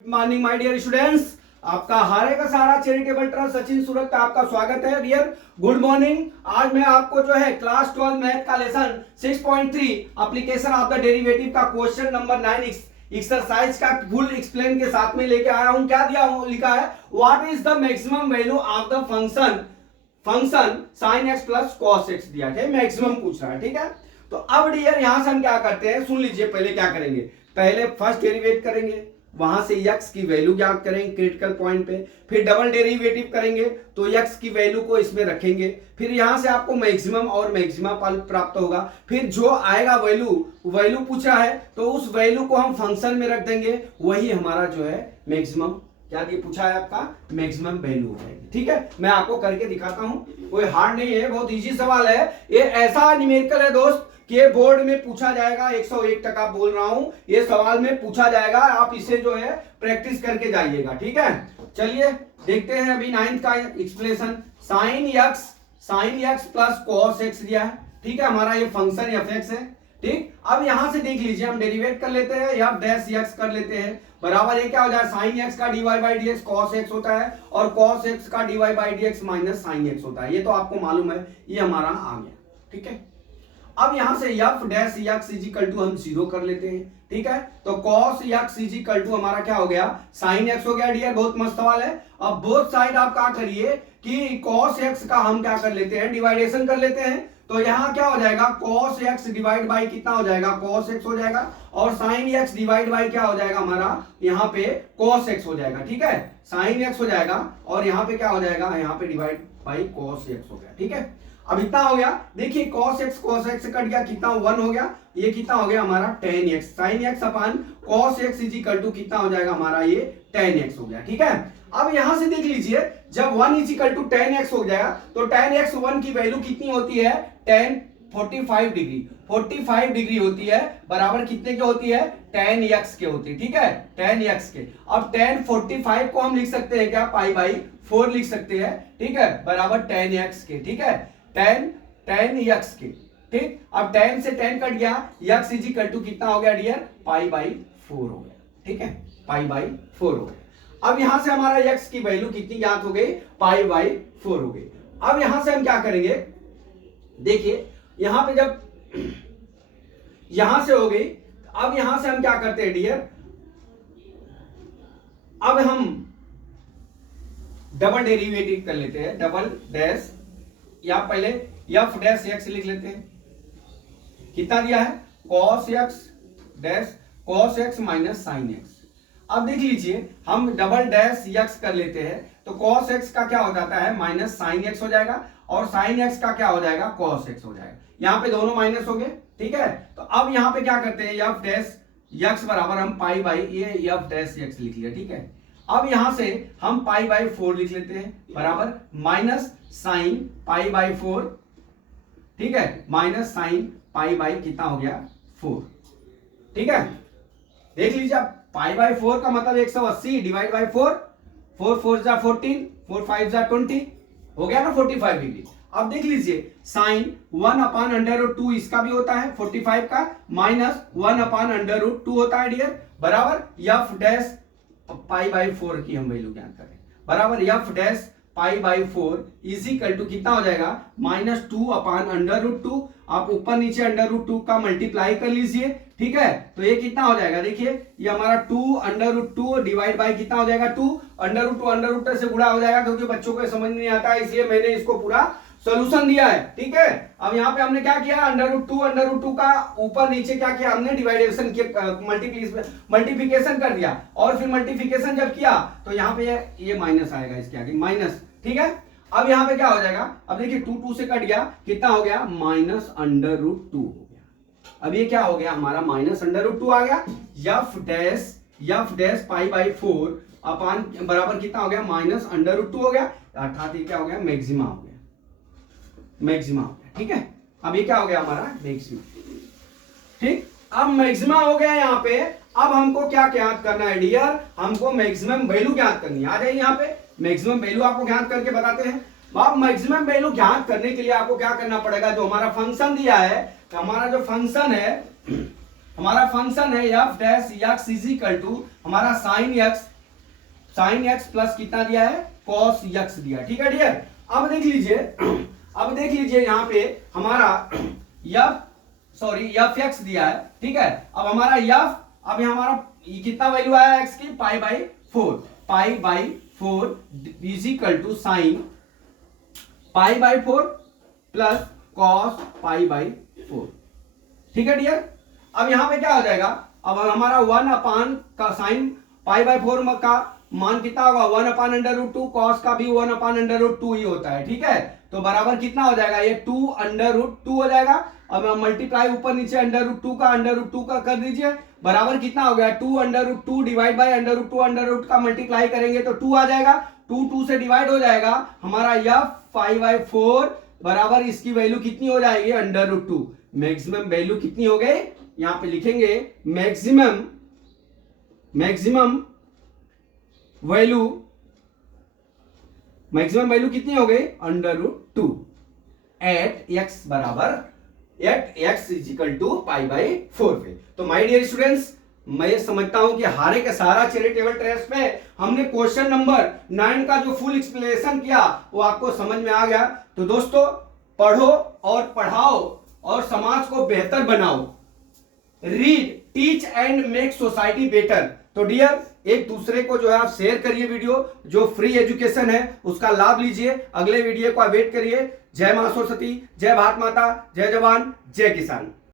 Good morning my dear students, आपका हारे का सारा चैरिटेबल ट्रस्ट सचिन सूरत का आपका स्वागत है डियर। Good morning. आज मैं आपको जो है क्लास 12 मैथ का lesson 6.3 application of the derivative का क्वेश्चन नंबर 9 एक्सरसाइज का फुल एक्सप्लेन के साथ में लेके आया हूं। क्या दिया हूं, लिखा है what is the maximum value of the function sin x plus cos x दिया है, मैक्सिमम पूछ रहा है। ठीक है, तो अब डियर यहां से हम क्या करते हैं, सुन लीजिए। पहले क्या करेंगे, पहले फर्स्ट डेरिवेट करेंगे, वहां से x की वैल्यू ज्ञात करेंगे क्रिटिकल पॉइंट पे, फिर डबल डेरिवेटिव करेंगे तो x की वैल्यू को इसमें रखेंगे, फिर यहां से आपको मैक्सिमम और मैक्सिमा प्राप्त होगा। फिर जो आएगा वैल्यू पूछा है तो उस वैल्यू को हम फंक्शन में रख देंगे, वही हमारा जो है मैक्सिमम, क्या ये पूछा है आपका मैक्सिमम वैल्यू हो जाएगी। ठीक है, मैं आपको करके दिखाता हूं, कोई हार्ड नहीं है, बहुत इजी सवाल है। ये ऐसा न्यूमेरिकल है दोस्त कि बोर्ड में पूछा जाएगा, 101% बोल रहा हूं, ये सवाल में पूछा जाएगा। आप इसे जो है प्रैक्टिस करके जाइएगा। ठीक है, चलिए देखते हैं अभी 9th का explanation. sin x plus cos x दिया है। ठीक है, हमारा ये फंक्शन f(x) है। ठीक, अब यहां से देख लीजिए, हम डेरिवेट कर लेते हैं या डैश x कर लेते हैं, बराबर ये क्या हो जाए, sin x का dy by dx cos x होता है और cos x का dy by dx minus sin x होता है। ये तो आपको मालूम है, ये हमारा आ गया। ठीक है, अब यहां से f dash x is equal to हम 0 कर लेते हैं। ठीक है, तो cos x is equal to हमारा क्या हो गया, sin x हो गया डियर। बहुत मस्त सवाल है। अब बोथ साइड आप क्या करिए कि cos x का हम क्या कर लेते हैं, डिवाइडेशन कर लेते हैं। तो यहां क्या हो जाएगा, cos x डिवाइड बाई कितना हो जाएगा, cos x हो जाएगा, और sin x डिवाइड बाई क्या हो जाएगा हमारा, यहाँ पे cos x हो जाएगा। ठीक है, sin x हो जाएगा और यहाँ पे क्या हो जाएगा, यहाँ पे डिवाइड बाई cos x हो गया। ठीक है, अब इतना हो गया, देखिए cos x कट गया, कितना 1 हो गया, ये कितना हो गया हमारा tan x, sin x अपन cos x is equal to कितना हो जाएगा हमारा, ये tan x हो गया। ठीक है, अब यहां से देख लीजिए, जब 1 is equal to tan x हो जाएगा तो tan x 1 की वैल्यू कितनी होती है, tan 45 डिग्री होती है, बराबर कितने के होती है, tan x के होती है। ठीक है, tan x के। अब tan 45 को हम लिख सकते हैं क्या, पाई बाई 4 लिख सकते हैं। ठीक है, बराबर tan x के। ठीक है, tan x के। ठीक, अब tan से tan कट गया, x इज इक्वल टू कितना हो गया डियर, पाई बाई 4 हो गया। ठीक है, पाई बाई 4 हो गया। अब यहां से हमारा x की वैल्यू कितनी ज्ञात हो गई, पाई बाई 4 हो गई। अब यहां से हम क्या करेंगे, देखिए यहां पे जब यहां से हो गई, अब यहां से हम क्या करते हैं डियर, अब हम डबल डेरिवेटिव कर लेते हैं, डबल डैश, या पहले f डैश x लिख लेते हैं। कितना दिया है, cos x dash cos x minus sin x। अब देख लीजिए, हम डबल डैश x कर लेते हैं तो cos x का क्या हो जाता है, माइनस sin x हो जाएगा, और sin x का क्या हो जाएगा, cos x हो जाएगा। यहां पे दोनों माइनस हो गए। ठीक है, तो अब यहां पे क्या करते हैं, f डैश x बराबर हम पाई बाई ये f डैश x लिख लिया। ठीक है, अब यहां से हम पाई बाई 4 लिख लेते हैं, बराबर माइनस साइन पाई बाई 4। ठीक है, माइनस साइन पाई बाई कितना हो गया, 4। ठीक है, देख लीजिए, पाई बाई 4 का मतलब 180 डिवाइड बाई 4, 4 4 जा 14, 4 5 जा 20 हो गया ना, 45 डिग्री। अब देख लीजिए, साइन 1 अपान अंडर रूट 2 इसका भी होता है 45 का, माइनस 1 अपान अंडर रूट 2 होता है डियर, बराबर f डैश पाई बाई 4 की हम वैल्यू ज्ञात करें, बराबर f dash pi by 4 is equal to कितना हो जाएगा, माइनस 2 अपान अंडर रूट 2। आप ऊपर नीचे अंडर रूट 2 का मल्टीप्लाई कर लीजिए। ठीक है, तो ये कितना हो जाएगा, देखिए ये हमारा 2 अंडर रूट 2 डिवाइड बाई कितना हो जाएगा, 2 अंडर रूट से गुणा हो जाएगा, क्योंकि बच्चों को समझ नहीं आता है, इसलिए मैंने इसको पूरा सॉल्यूशन दिया है। ठीक है, अब यहाँ पे हमने क्या किया, अंडर रूट टू का ऊपर नीचे क्या किया हमने, डिवाइडेशन किया, मल्टीप्लिकेशन कर दिया, और फिर मल्टीप्लिकेशन जब किया तो यहाँ पे ये माइनस आएगा इसके आगे, माइनस। ठीक है, अब यहाँ पे क्या हो जाएगा, अब देखिए 2 से कट गया, कितना हो गया, माइनस अंडर रूट 2 हो गया। अब ये क्या हो गया हमारा, माइनस अंडर रूट 2 आ गया, f डैश पाई बाई 4 अपान बराबर कितना हो गया, माइनस अंडर रूट 2 हो गया, अर्थात ये क्या हो गया, मैक्सिमा हो गया, मैक्सिमा हो गया। ठीक है, अब ये क्या हो गया हमारा, मैक्सिमा। ठीक, अब मैक्सिमा हो गया यहाँ पे। अब हमको क्या ज्ञात करना है डियर, हमको मैक्सिमम वैल्यू ज्ञात करनी है। आ जाइए यहाँ पे, मैक्सिमम वैल्यू आपको ज्ञात करके बताते हैं। अब मैक्सिमम वैल्यू ज्ञात करने के लिए आपको क्या करना पड़ेगा, जो हमारा फंक्शन दिया है, तो हमारा जो फंक्शन है हमारा फंक्शन है f dash x is equal to हमारा साइन एक्स प्लस कितना दिया है, कॉस एक्स दिया, ठीक है डियर। अब देख लीजिए यहाँ पे हमारा एफ एक्स दिया है, ठीक है। अब हमारा अब हमारा कितना वैल्यू आया एक्स की, pi by four is equal to sine pi by 4 प्लस कॉस पाई बाई 4, ठीक है डियर। अब यहां पे क्या हो जाएगा, अब हमारा 1 अपान का साइन पाई बाई 4 का मान कितना होगा, 1 अपान अंडर रूट 2, कॉस का भी 1 अपान अंडर रूट 2 ही होता है, ठीक है। तो बराबर कितना हो जाएगा, ये 2 अंडर रूट 2 हो जाएगा। अब मल्टीप्लाई ऊपर नीचे अंडर रूट 2 का कर दीजिए, बराबर कितना हो गया, 2 under root 2 divide by under root 2 under root का मल्टीप्लाई करेंगे तो 2 आ जाएगा, 2 से डिवाइड हो जाएगा हमारा एफ 5/4 बराबर इसकी वैल्यू कितनी हो जाएगी, अंडर रूट 2। मैक्सिमम वैल्यू कितनी हो गई, यहां पे लिखेंगे मैक्सिमम वैल्यू कितनी हो गई, under root 2 at x is equal to pi by 4 पे। तो माय डियर स्टूडेंट्स, मैं ये समझता हूं कि हारे का सारा चैरिटेबल ट्रस्ट पे हमने क्वेश्चन नंबर 9 का जो फुल एक्सप्लेनेशन किया वो आपको समझ में आ गया। तो दोस्तों, पढ़ो और पढ़ाओ और समाज को बेहतर बनाओ। Read, teach and make society better. तो डियर, एक दूसरे को जो है आप शेयर करिए, वीडियो जो फ्री एजुकेशन है उसका लाभ लीजिए। अगले वीडियो का वेट करिए। जय मां सरस्वती, जय भारत माता, जय जवान, जय किसान।